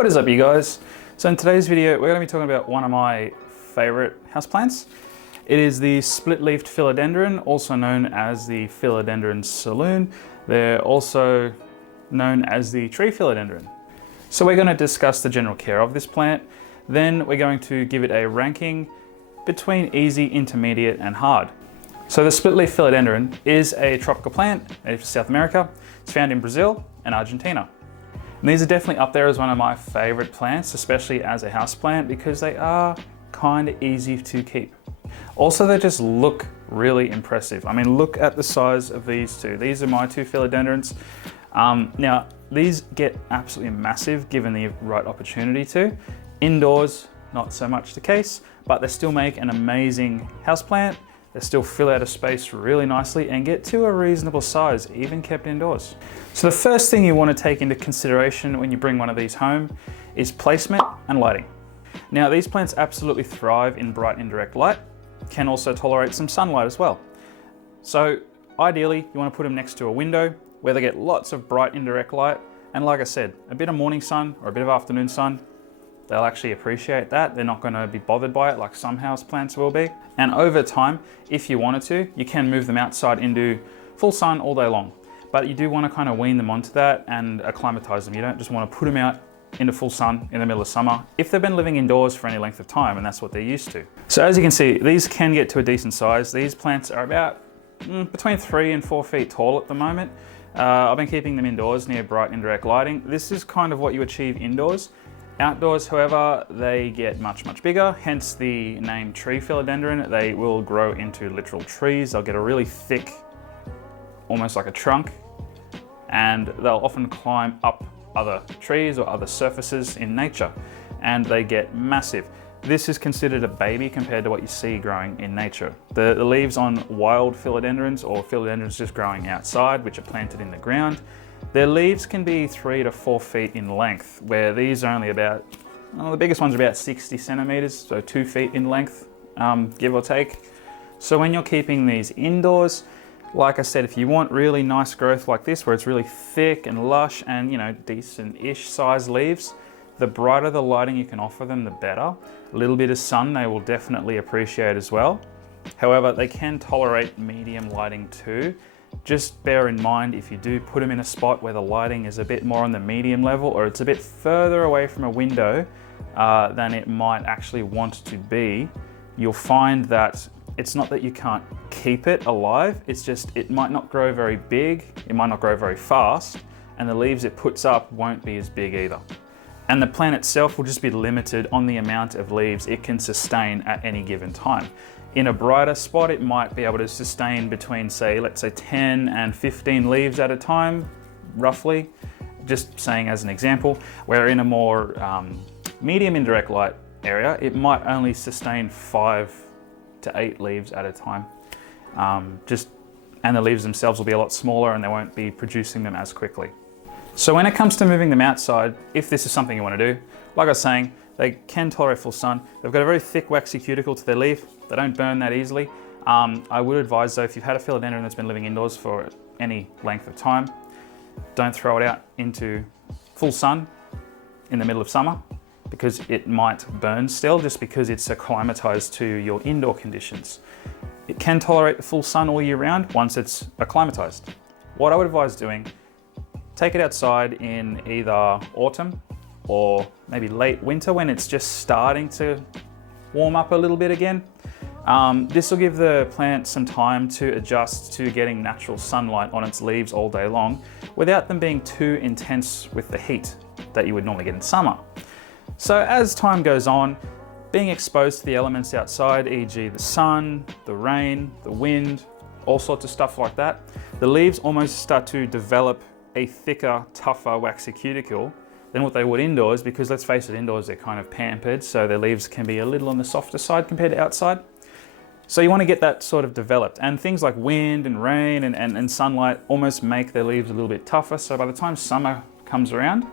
What is up, you guys? So in today's video, we're going to be talking about one of my favorite houseplants. It is the split-leafed philodendron, also known as the Philodendron Selloum. They're also known as the tree philodendron. So we're going to discuss the general care of this plant. Then we're going to give it a ranking between easy, intermediate, and hard. So the split-leaf philodendron is a tropical plant native to South America. It's found in Brazil and Argentina. And these are definitely up there as one of my favorite plants, especially as a house plant, because they are kind of easy to keep. Also, they just look really impressive. I mean, look at the size of these two. These are my two philodendrons. Now, these get absolutely massive given the right opportunity to. Indoors, not so much the case, but they still make an amazing houseplant. They still fill out a space really nicely and get to a reasonable size, even kept indoors. So the first thing you want to take into consideration when you bring one of these home is placement and lighting. Now, these plants absolutely thrive in bright indirect light, can also tolerate some sunlight as well. So ideally, you want to put them next to a window where they get lots of bright indirect light. And like I said, a bit of morning sun or a bit of afternoon sun, they'll actually appreciate that. They're not going to be bothered by it like some house plants will be. And over time, if you wanted to, you can move them outside into full sun all day long. But you do want to kind of wean them onto that and acclimatize them. You don't just want to put them out into full sun in the middle of summer if they've been living indoors for any length of time, and that's what they're used to. So as you can see, these can get to a decent size. These plants are about between 3 and 4 feet tall at the moment. I've been keeping them indoors near bright indirect lighting. This is kind of what you achieve indoors. Outdoors, however, they get much, much bigger, hence the name tree philodendron. They will grow into literal trees. They'll get a really thick, almost like a trunk, and they'll often climb up other trees or other surfaces in nature, and they get massive. This is considered a baby compared to what you see growing in nature. The leaves on wild philodendrons or philodendrons just growing outside, which are planted in the ground, their leaves can be 3 to 4 feet in length, where these are only about, well, the biggest ones are about 60 centimeters, so 2 feet in length, give or take. So when you're keeping these indoors, like I said, if you want really nice growth like this, where it's really thick and lush and, you know, decent-ish size leaves, the brighter the lighting you can offer them, the better. A little bit of sun they will definitely appreciate as well. However, they can tolerate medium lighting too. Just bear in mind, if you do put them in a spot where the lighting is a bit more on the medium level, or it's a bit further away from a window than it might actually want to be, you'll find that it's not that you can't keep it alive, it's just it might not grow very big, it might not grow very fast, and the leaves it puts up won't be as big either. And the plant itself will just be limited on the amount of leaves it can sustain at any given time. In a brighter spot, it might be able to sustain between, say, let's say 10 and 15 leaves at a time, roughly, just saying as an example, where in a more medium indirect light area, it might only sustain 5 to 8 leaves at a time. And the leaves themselves will be a lot smaller and they won't be producing them as quickly. So when it comes to moving them outside, if this is something you want to do, like I was saying, they can tolerate full sun. They've got a very thick waxy cuticle to their leaf. They don't burn that easily. I would advise though, if you've had a philodendron that's been living indoors for any length of time, don't throw it out into full sun in the middle of summer, because it might burn still, just because it's acclimatized to your indoor conditions. It can tolerate the full sun all year round once it's acclimatized. What I would advise doing, take it outside in either autumn or maybe late winter when it's just starting to warm up a little bit again. This will give the plant some time to adjust to getting natural sunlight on its leaves all day long without them being too intense with the heat that you would normally get in summer. So as time goes on, being exposed to the elements outside, e.g. the sun, the rain, the wind, all sorts of stuff like that, the leaves almost start to develop a thicker, tougher, waxy cuticle than what they would indoors, because let's face it, indoors they're kind of pampered, so their leaves can be a little on the softer side compared to outside. So you want to get that sort of developed, and things like wind and rain and sunlight almost make their leaves a little bit tougher, so by the time summer comes around,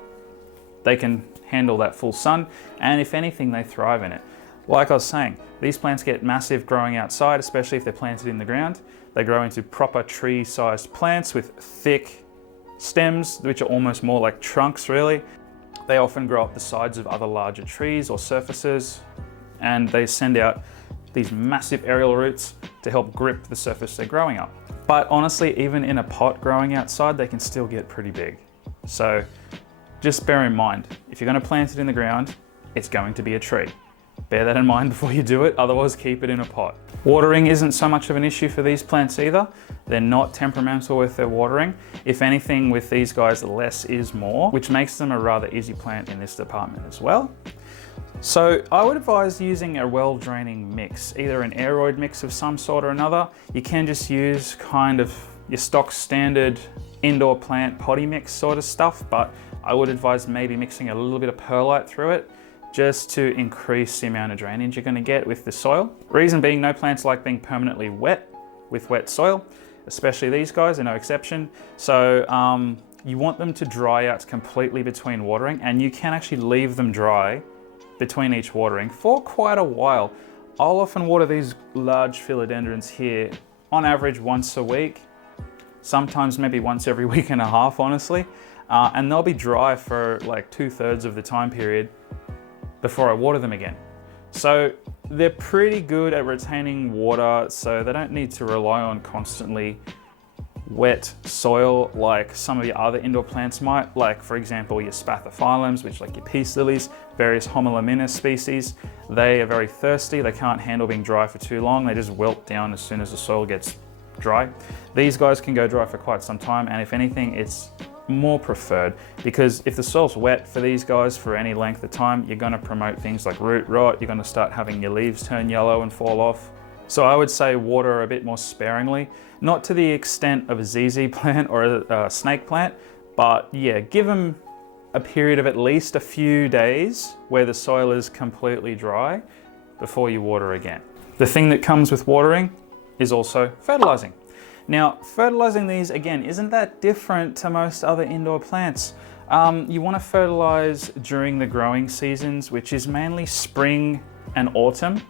they can handle that full sun, and if anything, they thrive in it. Like I was saying, these plants get massive growing outside, especially if they're planted in the ground. They grow into proper tree-sized plants with thick stems, which are almost more like trunks really. They often grow up the sides of other larger trees or surfaces, and they send out these massive aerial roots to help grip the surface they're growing up. But honestly, even in a pot growing outside, they can still get pretty big. So just bear in mind, if you're going to plant it in the ground, it's going to be a tree. Bear that in mind before you do it, otherwise keep it in a pot. Watering isn't so much of an issue for these plants either. They're not temperamental with their watering. If anything, with these guys, less is more, which makes them a rather easy plant in this department as well. So I would advise using a well-draining mix, either an aeroid mix of some sort or another. You can just use kind of your stock standard indoor plant potty mix sort of stuff, but I would advise maybe mixing a little bit of perlite through it just to increase the amount of drainage you're going to get with the soil. Reason being, no plants like being permanently wet with wet soil, especially these guys are no exception. So you want them to dry out completely between watering, and you can actually leave them dry between each watering for quite a while. I'll often water these large philodendrons here on average once a week, sometimes maybe once every week and a half, honestly. And they'll be dry for like 2/3 of the time period before I water them again. So they're pretty good at retaining water, so they don't need to rely on constantly wet soil like some of your other indoor plants might, like for example your spathiphyllums, which like your peace lilies, various homolominous species. They are very thirsty, they can't handle being dry for too long, they just wilt down as soon as the soil gets dry. These guys can go dry for quite some time, and if anything, it's more preferred, because if the soil's wet for these guys for any length of time, you're going to promote things like root rot, you're going to start having your leaves turn yellow and fall off. So I would say water a bit more sparingly, not to the extent of a ZZ plant or a snake plant, but yeah, give them a period of at least a few days where the soil is completely dry before you water again. The thing that comes with watering is also fertilizing. Now, fertilizing these, again, isn't that different to most other indoor plants. You want to fertilize during the growing seasons, which is mainly spring and autumn.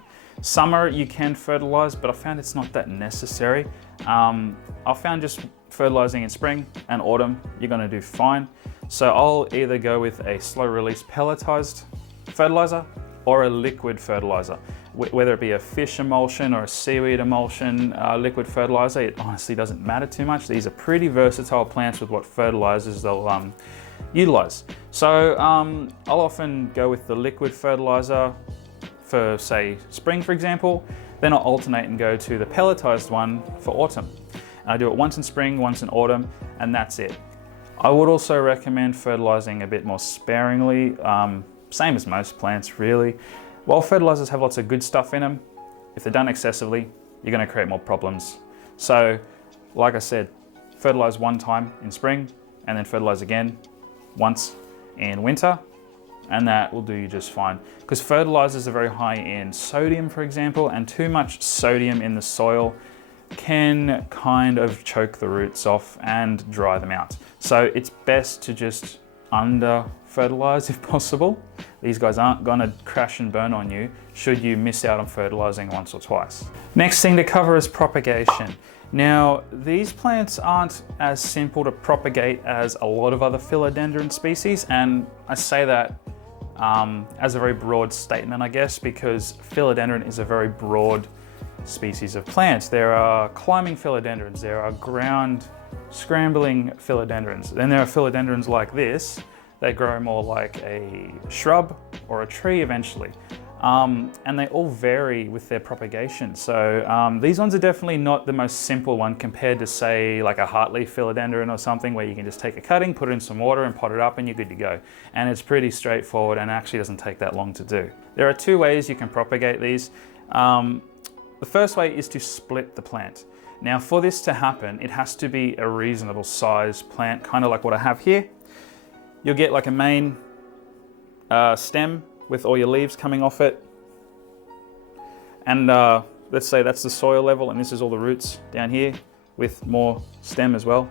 Summer you can fertilize, but I found it's not that necessary. I found just fertilizing in spring and autumn, you're going to do fine. So I'll either go with a slow release pelletized fertilizer or a liquid fertilizer. Whether it be a fish emulsion or a seaweed emulsion liquid fertilizer, it honestly doesn't matter too much. These are pretty versatile plants with what fertilizers they'll utilize. So I'll often go with the liquid fertilizer for say spring, for example, then I'll alternate and go to the pelletized one for autumn. And I do it once in spring, once in autumn, and that's it. I would also recommend fertilizing a bit more sparingly, same as most plants really. While fertilizers have lots of good stuff in them, if they're done excessively, you're going to create more problems. So like I said, fertilize one time in spring and then fertilize again once in winter, and that will do you just fine. Because fertilizers are very high in sodium, for example, and too much sodium in the soil can kind of choke the roots off and dry them out. So it's best to just under fertilize if possible. These guys aren't gonna crash and burn on you should you miss out on fertilizing once or twice. Next thing to cover is propagation. Now, these plants aren't as simple to propagate as a lot of other philodendron species, and I say that as a very broad statement, I guess, because philodendron is a very broad species of plants. There are climbing philodendrons, there are ground scrambling philodendrons, then there are philodendrons like this. They grow more like a shrub or a tree eventually. And they all vary with their propagation. So these ones are definitely not the most simple one compared to say like a heartleaf philodendron or something where you can just take a cutting, put it in some water and pot it up and you're good to go. And it's pretty straightforward and actually doesn't take that long to do. There are two ways you can propagate these. The first way is to split the plant. Now for this to happen, it has to be a reasonable size plant, kind of like what I have here. You'll get like a main stem with all your leaves coming off it. And let's say that's the soil level and this is all the roots down here with more stem as well.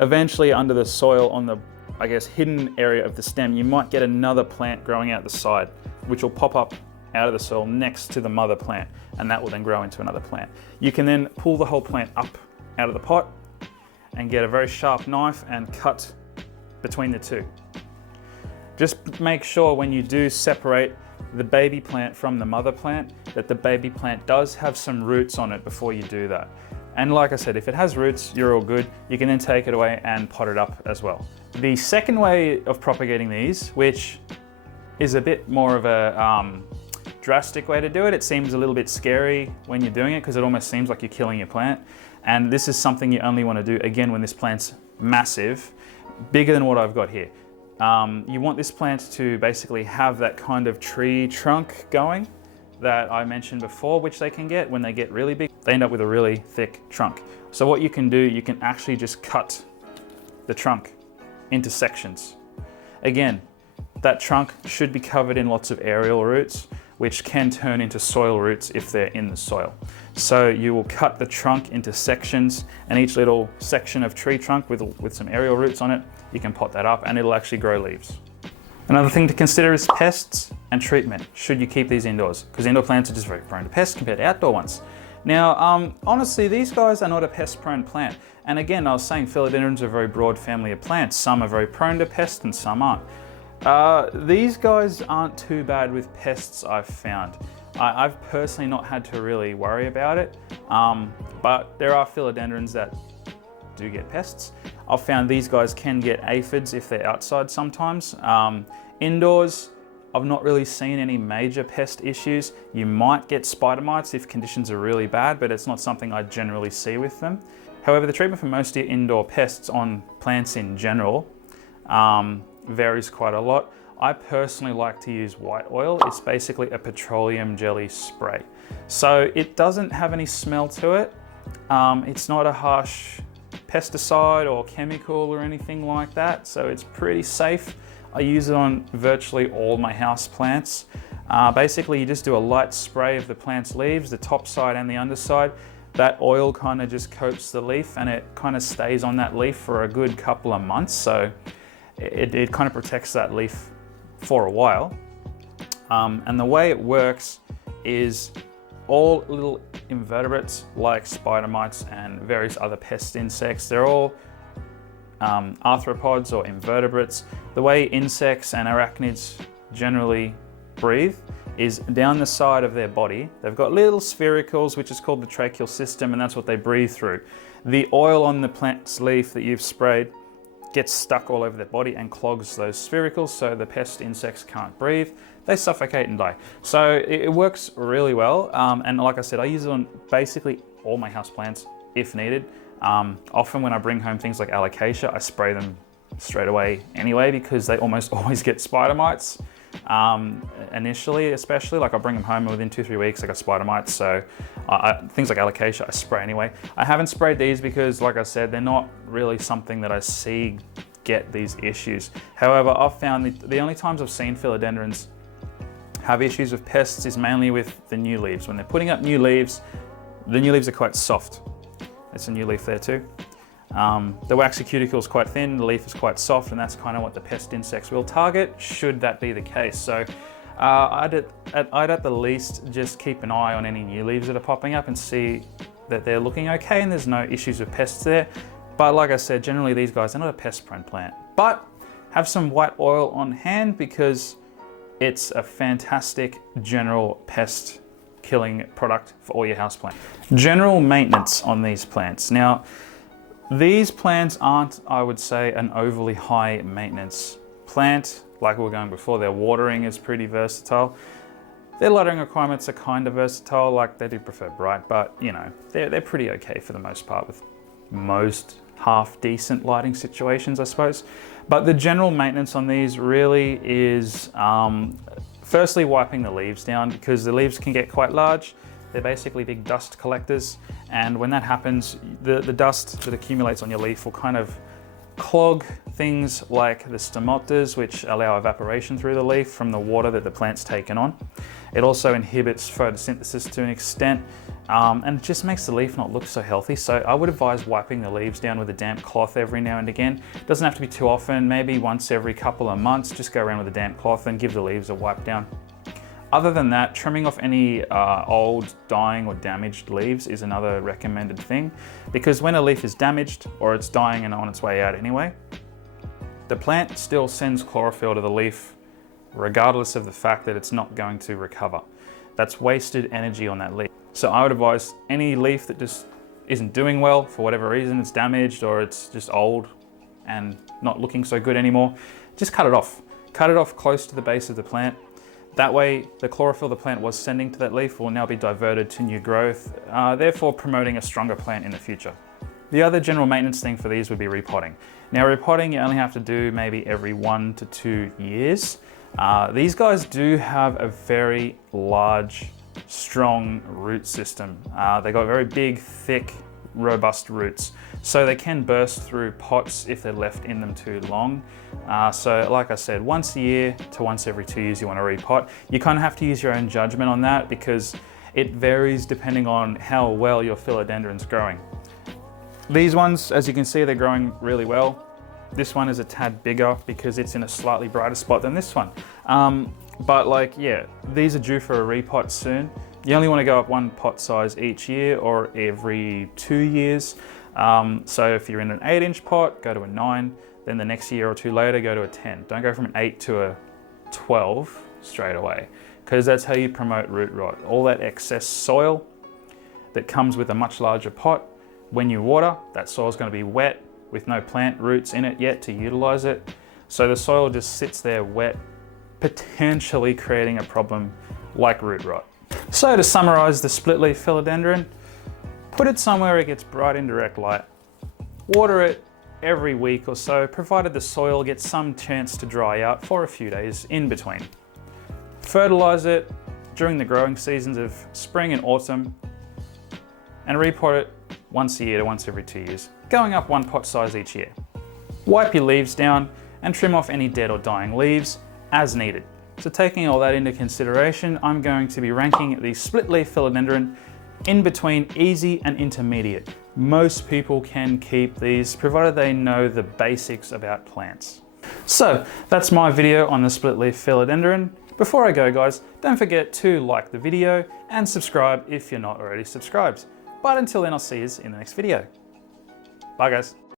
Eventually under the soil on the, I guess, hidden area of the stem, you might get another plant growing out the side, which will pop up out of the soil next to the mother plant, and that will then grow into another plant. You can then pull the whole plant up out of the pot and get a very sharp knife and cut between the two. Just make sure when you do separate the baby plant from the mother plant, that the baby plant does have some roots on it before you do that. And like I said, if it has roots, you're all good. You can then take it away and pot it up as well. The second way of propagating these, which is a bit more of a drastic way to do it, it seems a little bit scary when you're doing it because it almost seems like you're killing your plant. And this is something you only want to do, again, when this plant's massive, bigger than what I've got here. You want this plant to basically have that kind of tree trunk going that I mentioned before, which they can get when they get really big. They end up with a really thick trunk. So what you can do, you can actually just cut the trunk into sections. Again, that trunk should be covered in lots of aerial roots, which can turn into soil roots if they're in the soil. So you will cut the trunk into sections, and each little section of tree trunk with some aerial roots on it, you can pot that up and it'll actually grow leaves. Another thing to consider is pests and treatment, should you keep these indoors, because indoor plants are just very prone to pests compared to outdoor ones. Now, honestly, these guys are not a pest-prone plant. And again, I was saying philodendrons are a very broad family of plants. Some are very prone to pests and some aren't. These guys aren't too bad with pests, I've found. I've personally not had to really worry about it, but there are philodendrons that do get pests. I've found these guys can get aphids if they're outside sometimes. Indoors, I've not really seen any major pest issues. You might get spider mites if conditions are really bad, but it's not something I generally see with them. However, the treatment for most of your indoor pests on plants in general varies quite a lot. I personally like to use white oil. It's basically a petroleum jelly spray. So it doesn't have any smell to it. It's not a harsh pesticide or chemical or anything like that, so it's pretty safe. I use it on virtually all my house plants. Basically, you just do a light spray of the plant's leaves, the top side and the underside. That oil kind of just coats the leaf and it kind of stays on that leaf for a good couple of months, so it kind of protects that leaf for a while. And the way it works is all little invertebrates like spider mites and various other pest insects, they're all arthropods or invertebrates. The way insects and arachnids generally breathe is down the side of their body. They've got little sphericals, which is called the tracheal system, and that's what they breathe through. The oil on the plant's leaf that you've sprayed gets stuck all over their body and clogs those sphericals, so the pest insects can't breathe. They suffocate and die. So it works really well. And like I said, I use it on basically all my houseplants if needed. Often when I bring home things like alocasia, I spray them straight away anyway, because they almost always get spider mites. Initially, especially, like I bring them home and within 2-3 weeks I got spider mites, so things like alocasia I spray anyway. I haven't sprayed these because, like I said, they're not really something that I see get these issues. However, I've found the only times I've seen philodendrons have issues with pests is mainly with the new leaves. When they're putting up new leaves, the new leaves are quite soft. It's a new leaf there too. The waxy cuticle is quite thin, the leaf is quite soft, and that's kind of what the pest insects will target, should that be the case. So I'd at the least just keep an eye on any new leaves that are popping up and see that they're looking okay and there's no issues with pests there. But like I said, generally these guys are not a pest-prone plant. But have some white oil on hand because it's a fantastic general pest killing product for all your houseplants. General maintenance on these plants. Now, these plants aren't, I would say, an overly high maintenance plant. Like we were going before, their watering is pretty versatile. Their lighting requirements are kind of versatile, like they do prefer bright, but you know, they're pretty okay for the most part with most half decent lighting situations, I suppose. But the general maintenance on these really is firstly wiping the leaves down, because the leaves can get quite large. They're basically big dust collectors, and when that happens, the dust that accumulates on your leaf will kind of clog things like the stomatotas, which allow evaporation through the leaf from the water that the plant's taken on. It also inhibits photosynthesis to an extent, and it just makes the leaf not look so healthy. So I would advise wiping the leaves down with a damp cloth every now and again. It doesn't have to be too often, maybe once every couple of months. Just go around with a damp cloth and give the leaves a wipe down. Other than that, trimming off any old, dying or damaged leaves is another recommended thing, because when a leaf is damaged or it's dying and on its way out anyway, the plant still sends chlorophyll to the leaf regardless of the fact that it's not going to recover. That's wasted energy on that leaf. So I would advise any leaf that just isn't doing well for whatever reason, it's damaged or it's just old and not looking so good anymore, just cut it off. Cut it off close to the base of the plant. That way, the chlorophyll the plant was sending to that leaf will now be diverted to new growth, therefore promoting a stronger plant in the future. The other general maintenance thing for these would be repotting. Now repotting you only have to do maybe every 1 to 2 years. These guys do have a very large, strong root system. They got very big, thick, robust roots. So they can burst through pots if they're left in them too long. So like I said, once a year to once every 2 years you want to repot. You kind of have to use your own judgment on that because it varies depending on how well your philodendron's growing. These ones, as you can see, they're growing really well. This one is a tad bigger because it's in a slightly brighter spot than this one. But like, yeah, these are due for a repot soon. You only want to go up 1 pot size each year or every 2 years. So if you're in an 8-inch pot, go to a 9, then the next year or 2 later, go to a 10. Don't go from an 8 to a 12 straight away, because that's how you promote root rot. All that excess soil that comes with a much larger pot, when you water, that soil is going to be wet with no plant roots in it yet to utilize it. So the soil just sits there wet, potentially creating a problem like root rot. So to summarize the split leaf philodendron, put it somewhere it gets bright indirect light. Water it every week or so, provided the soil gets some chance to dry out for a few days in between. Fertilize it during the growing seasons of spring and autumn, and repot it once a year to once every 2 years, going up 1 pot size each year. Wipe your leaves down and trim off any dead or dying leaves as needed. So taking all that into consideration, I'm going to be ranking the split leaf philodendron in between easy and intermediate. Most people can keep these, provided they know the basics about plants. So that's my video on the split leaf philodendron. Before I go guys, don't forget to like the video and subscribe if you're not already subscribed. But until then, I'll see you in the next video. Bye guys.